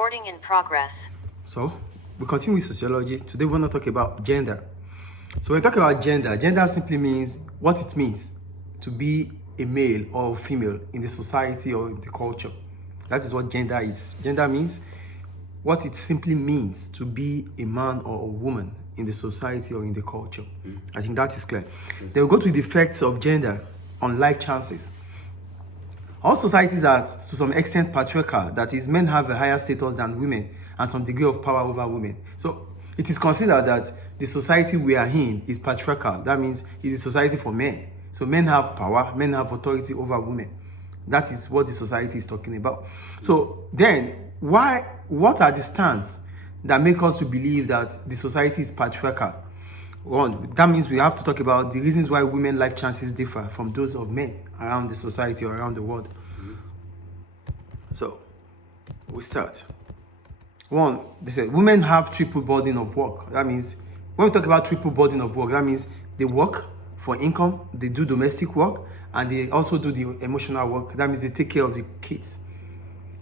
Recording in progress. So, we continue with sociology. Today we're going to talk about gender. So when we talk about gender, gender simply means what it means to be a male or female in the society or in the culture. That is what gender is. Gender means what it simply means to be a man or a woman in the society or in the culture. I think that is clear. Then we'll go to the effects of gender on life chances. All societies are to some extent patriarchal, that is, men have a higher status than women and some degree of power over women. So it is considered that the society we are in is patriarchal. That means it is a society for men. So men have power, men have authority over women. That is what the society is talking about. So then, what are the stands that make us to believe that the society is patriarchal? Well, that means we have to talk about the reasons why women's life chances differ from those of men around the society or around the world. So, we start. One, they said women have triple burden of work. That means, when we talk about triple burden of work, that means they work for income, they do domestic work, and they also do the emotional work. That means they take care of the kids.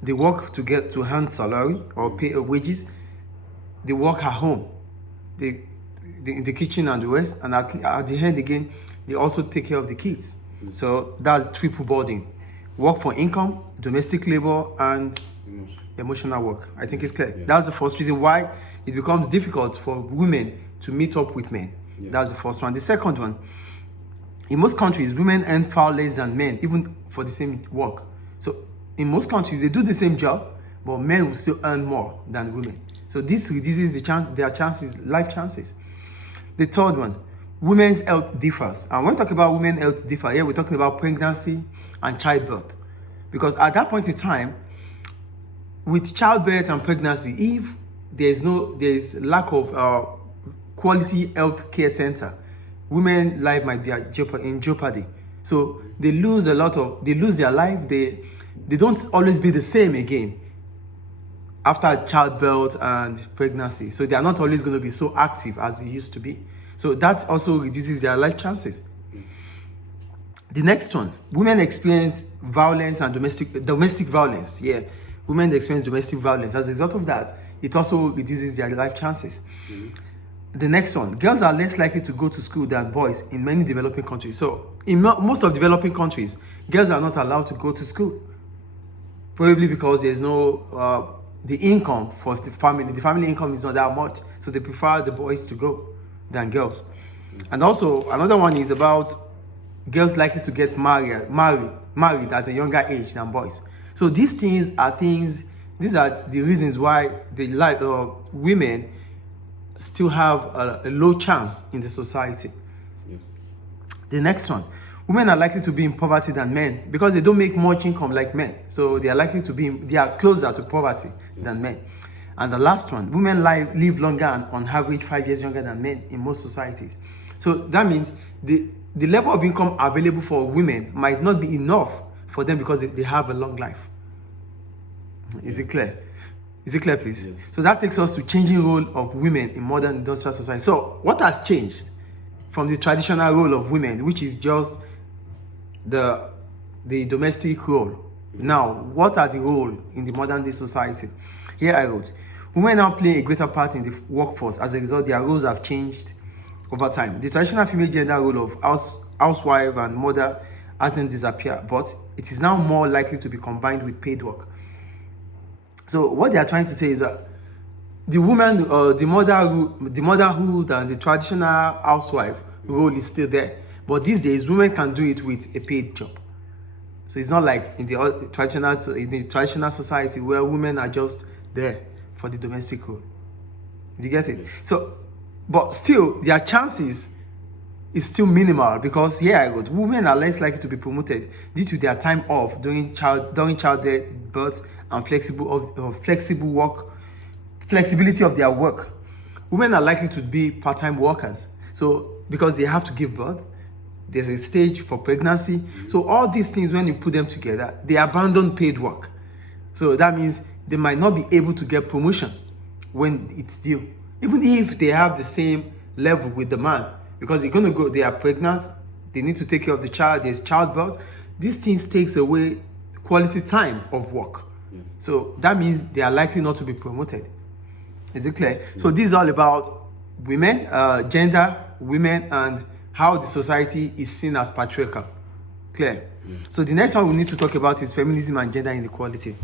They work to get to earn salary or pay wages. They work at home. In the kitchen and the rest, and at the end again, they also take care of the kids. So that's triple burden: work for income, domestic labor, and emotional work. I think it's clear. Yeah. That's the first reason why it becomes difficult for women to meet up with men. Yeah. That's the first one. The second one: in most countries, women earn far less than men, even for the same work. So in most countries, they do the same job, but men will still earn more than women. So this reduces their chances, life chances. The third one, women's health differs. And when we talk about women's health differ, here we're talking about pregnancy and childbirth. Because at that point in time, with childbirth and pregnancy, if there's lack of quality health care center, women's life might be in jeopardy. So they lose their life. They don't always be the same again after childbirth and pregnancy. So they are not always going to be so active as they used to be. So that also reduces their life chances. The next one, women experience violence and domestic violence. Yeah, women experience domestic violence. As a result of that, it also reduces their life chances. The next one, girls are less likely to go to school than boys in many developing countries. So in most of developing countries, girls are not allowed to go to school. Probably because there's no the income for the family income is not that much, so they prefer the boys to go than girls. And also another one is about girls likely to get married at a younger age than boys. So these are the reasons why women still have a low chance in the society. Yes. The next one, women are likely to be in poverty than men because they don't make much income like men. So they are closer to poverty than men. And the last one, women live longer and on average 5 years younger than men in most societies. So that means the level of income available for women might not be enough for them because they have a long life. Is it clear? Is it clear, please? Yes. So that takes us to changing role of women in modern industrial society. So what has changed from the traditional role of women, which is just the domestic role? Now, what are the role in the modern day society? Here I wrote, women now play a greater part in the workforce. As a result, their roles have changed over time. The traditional female gender role of housewife and mother hasn't disappeared, but it is now more likely to be combined with paid work. So what they are trying to say is that the woman, the motherhood and the traditional housewife role is still there. But these days, women can do it with a paid job. So it's not like in the traditional society where women are just there for the domestic role. Do you get it? So, but still, their chances is still minimal because here I go. Women are less likely to be promoted due to their time off during childbirth and flexibility of their work. Women are likely to be part-time workers. So because they have to give birth, there's a stage for pregnancy. So all these things, when you put them together, they abandon paid work. So that means they might not be able to get promotion when it's due, even if they have the same level with the man, because they are pregnant, they need to take care of the child, there's childbirth. These things takes away quality time of work. So that means they are likely not to be promoted. Is it clear? So this is all about women, gender, women, and how the society is seen as patriarchal. Clear? So the next one we need to talk about is feminism and gender inequality.